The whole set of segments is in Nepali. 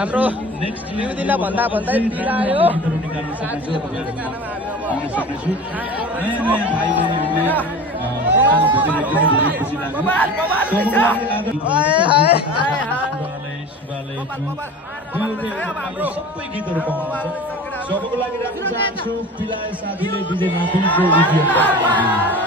हाम्रो पिउँदिन भन्दा भन्दै बिरायो सबै गीतहरू पाउनुहुन्छ सबैको लागि राख्न चाहन्छु पिलाए साथीले विजय माथिको भिडियो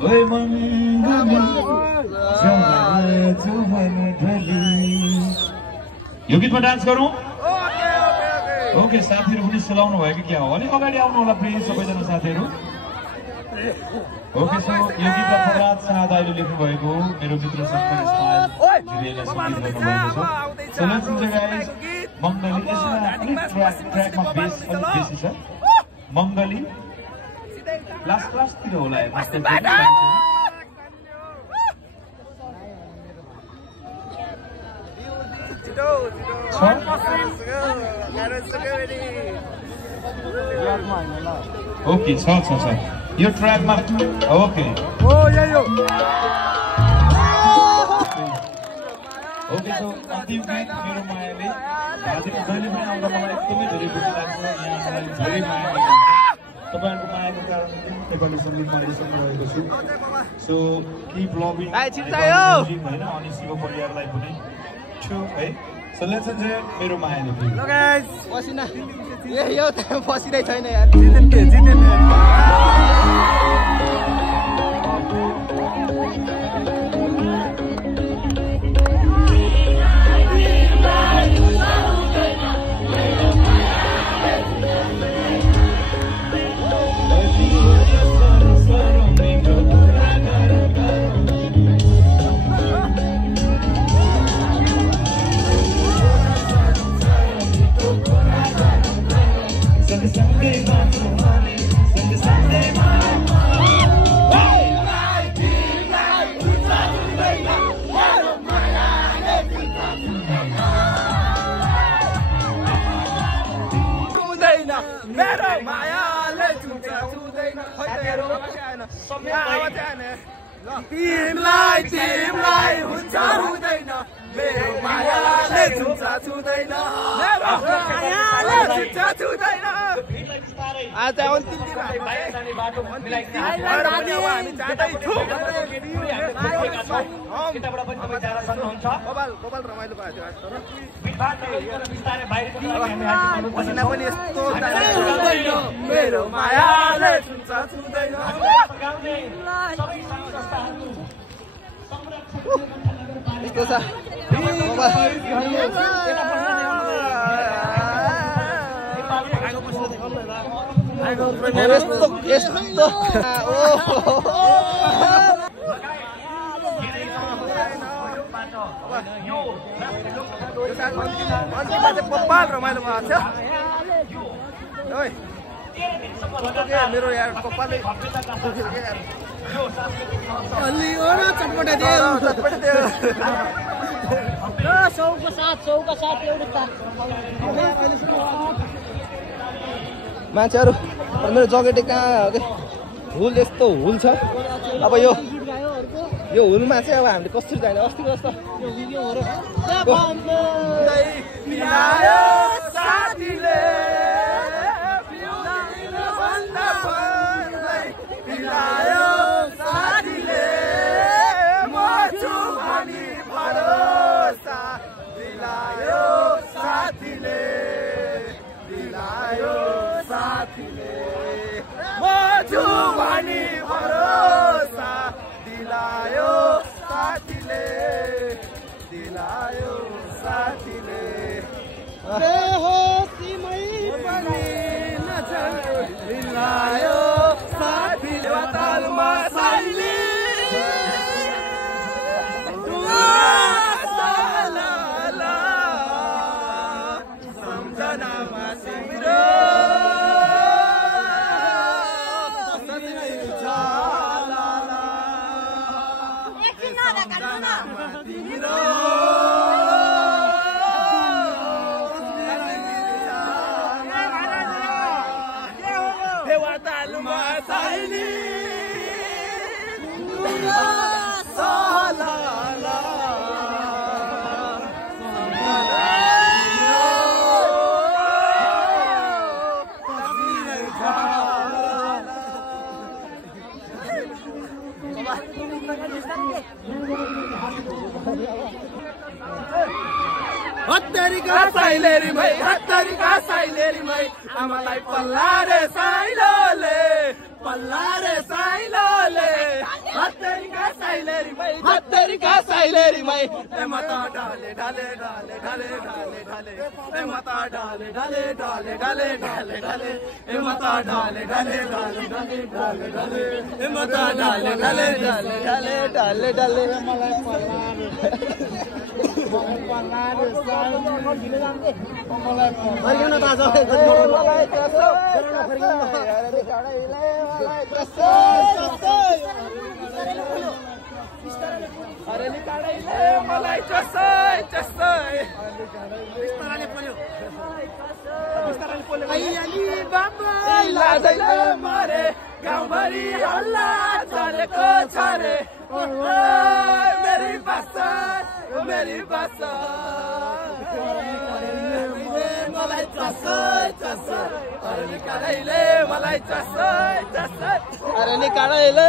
ओए मङ्गली जुवन ढली। यो गीतमा डान्स गरौँ? ओके, साथीहरू पनि सिलाउनु भयो कि क्या हो? अलिक अगाडि आउनु होला प्लिज सबैजना साथीहरू। ओके, सो यो गीतलाई प्रहलाद शाह दाइले लेख्नु भएको मेरो मित्र शङ्कर स्माइल जिरेले सङ्गीत गर्नुभएको छ। So let's enjoy guys. मङ्गली यसमा अलिक ट्र्याकमा बेस अलिक बेसी छ। मङ्गली लास्टतिर होला ओके, छ यो ट्र्याकमा। ओके ओके, सो अन्तिम गीत मेरो मायाले दाजुको जहिले पनि आउँदा मलाई एकदमै धेरै खुसी लाग्छ। यहाँ मलाई धेरै माया लाग्छ। तपाईँहरूको मायाको कारण नेपाली सङ्गीतमा रिसाउनु रहेको छु। सो किप लभिङ होइन, अनि शिव परिवारलाई पनि छु है। सो लेट्स इन्जोय मेरो मायाले। पसिना यो त पसिनै छैन यार। तिमलाई हुन्छ हुँदैन मेरो मायाले छुन्छ छुँदैन मेरो मायाले छुन्छ छुँदैन। आज अन्तिम दिन बाहिर जाने बाटो हामी जाँदैछौँ। यताबाट पनि तपाईँ जान सक्नुहुन्छ। कपाल रमाइलो भयो पसिना पनि यस्तो मेरो मायाले छुन्छ छुँदैन। यस्तो छ कपाल रमाइलो भएको छ। मेरो यार कपालै चटपटा दियो मान्छेहरू। मेरो जकेटे कहाँ हुल यस्तो हुल छ। अब यो हुलमा चाहिँ अब हामीले कसरी जाने अस्ति जस्तो हत्तरीका साइलेरी मै आमालाई पल्लारे साइलोले निकाइले रिमाई ए मता डाले डाले डाले डाले डाले डाले ए मता डाले डाले डाले डाले डाले डाले ए मता डाले डाले डाले डाले डाले डाले ए मता डाले डाले डाले डाले डाले डाले मलाई अरे निकाडैले मलाई चसै चसै बिस्ताराले पोल्यो आइयाली बाबा लाजैले मारे गाउँभरि हल्ला चलेको छ रे मेरी बासा मलाई चसै चसै अरे निकाडैले मलाई चसै चसै अरे निकाडैले